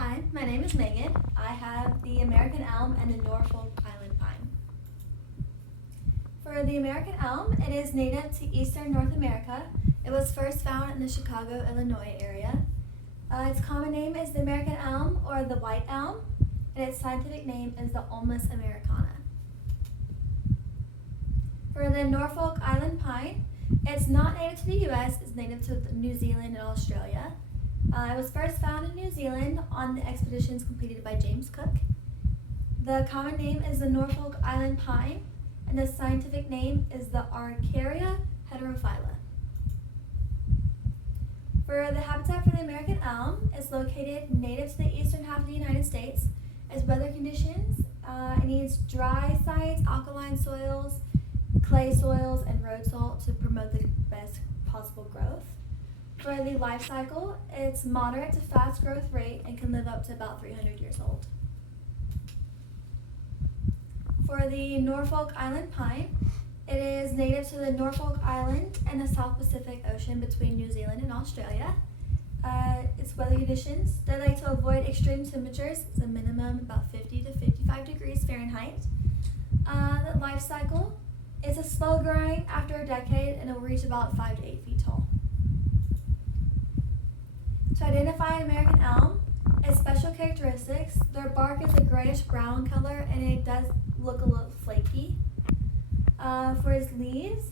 Hi, my name is Megan. I have the American elm and the Norfolk Island pine. For the American elm, it is native to eastern North America. It was first found in the Chicago, Illinois area. Its common name is the American elm or the white elm, and its scientific name is the Ulmus americana. For the Norfolk Island pine, it's not native to the U.S., it's native to New Zealand and Australia. It was first found in New Zealand on the expeditions completed by James Cook. The common name is the Norfolk Island pine, and the scientific name is the Araucaria heterophylla. For the habitat for the American elm, it's located native to the eastern half of the United States. Its weather conditions, it needs dry sites, alkaline soils, clay soils, and road salt to promote the best possible growth. For the life cycle, it's moderate to fast growth rate and can live up to about 300 years old. For the Norfolk Island pine, it is native to the Norfolk Island and the South Pacific Ocean between New Zealand and Australia. Its weather conditions, they like to avoid extreme temperatures. It's a minimum about 50 to 55 degrees Fahrenheit. The life cycle is a slow growing after a decade, and it will reach about 5 to 8 feet tall. To identify an American elm, its special characteristics, their bark is a grayish brown color and it does look a little flaky. For its leaves,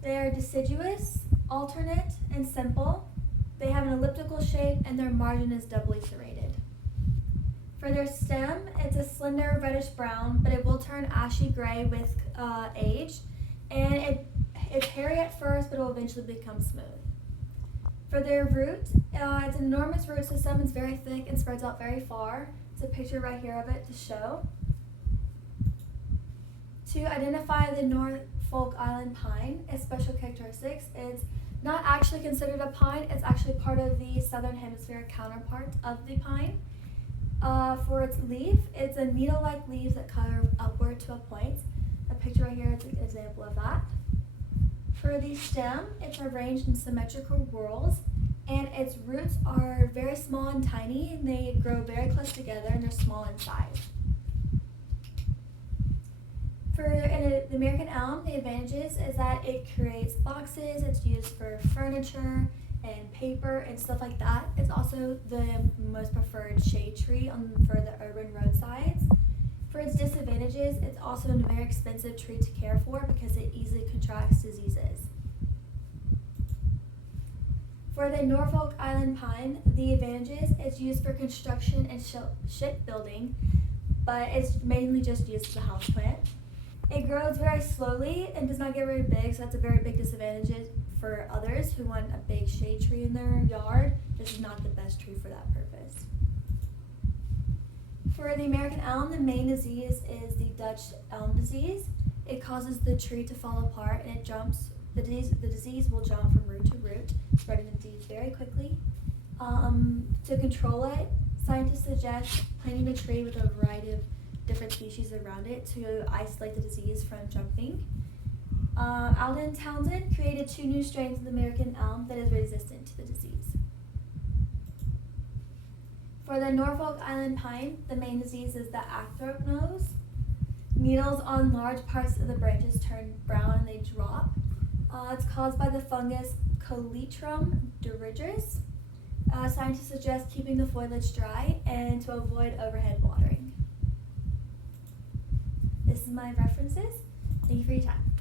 they are deciduous, alternate, and simple. They have an elliptical shape and their margin is doubly serrated. For their stem, it's a slender reddish brown, but it will turn ashy gray with age, and it's hairy at first, but it will eventually become smooth. For their root, it's an enormous root system. It's very thick and spreads out very far. It's a picture right here of it to show. To identify the Norfolk Island pine, its special characteristics, it's not actually considered a pine. It's actually part of the southern hemisphere counterpart of the pine. For its leaf, it's a needle-like leaves that curve upward to a point. A picture right here is an example of that. For the stem, it's arranged in symmetrical whorls, and its roots are very small and tiny, and they grow very close together, and they're small in size. For the American elm, the advantages is that it creates boxes, it's used for furniture and paper and stuff like that. It's also the most preferred shade tree for the urban roadsides. For its disadvantages, it's also a very expensive tree to care for because it easily contracts diseases. For the Norfolk Island pine, the advantages, it's used for construction and shipbuilding, but it's mainly just used as a houseplant. It grows very slowly and does not get very big, so that's a very big disadvantage for others who want a big shade tree in their yard. This is not the best tree for that purpose. For the American elm, the main disease is the Dutch elm disease. It causes the tree to fall apart, and the disease will jump from root to root, spreading the disease very quickly. To control it, scientists suggest planting the tree with a variety of different species around it to isolate the disease from jumping. Alden Townsend created 2 new strains of the American elm that is resistant to the disease. For the Norfolk Island pine, the main disease is the anthracnose. Needles on large parts of the branches turn brown and they drop. It's caused by the fungus Coleotrium dorigis. Scientists suggest keeping the foliage dry and to avoid overhead watering. This is my references. Thank you for your time.